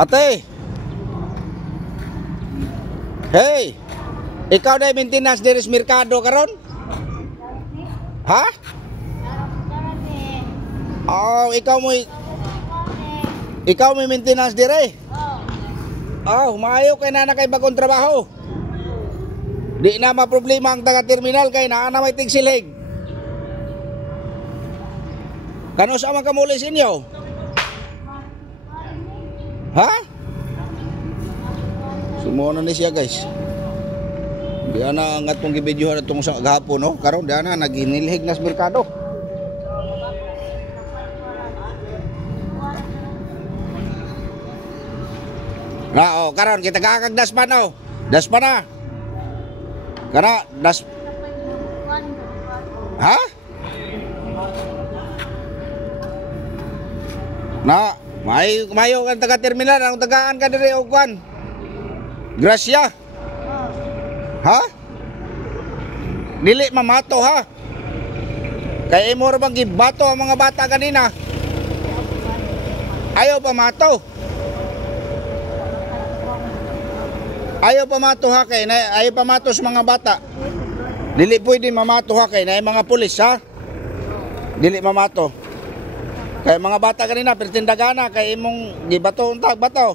Ate. Hey. Ikaw na maintenance diri sa merkado karon? Ha? Oh, ikaw may maintenance dire. Oh, maayo kay na kay bagong trabaho. Di na ma-problema ang taga-terminal kay naa na may tigsilig. Kano sa man kamuli sa inyo? Ha? Sumuha na ni siya guys. Diyan na ang atong gibidyohan atong sa gahapon no. Karon diyan na naginilhig na sa merkado. Na oh, karon kita kakag daspan oh. Daspan na. Kana das. Ha? Na, mayo kan taga-terminal ang tagaan ka diri og kwan. Gracia. Ha? Dili mamato ha. Kay imo ra bang gibato ang mga bata kanina? Ayaw pamato. Ayaw pamato ha kay ayaw pamato sa mga bata. Dili pwede mamato ha kay na mga pulis ha. Dili mamato. Kay mga bata kanina pertindagana kay imong gibato untag bato.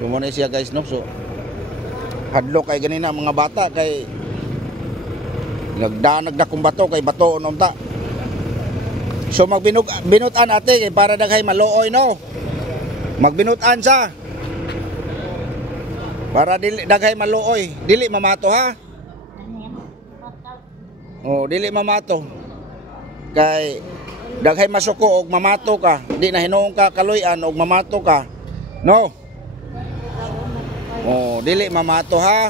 So mo na siya guys no. So hadlo kay ganina mga bata kay nagdanag na kung bato kay bato unta. So magbinutan ate kay para daghay maluoy no. Magbinutan sa para dili daghay maluoy, dili mamato ha. Oh, dili mamato. Kay daghay masuko og mamato ka, di na hinuong ka kaluyan og mamato ka. No. Oh, dili mamato ha.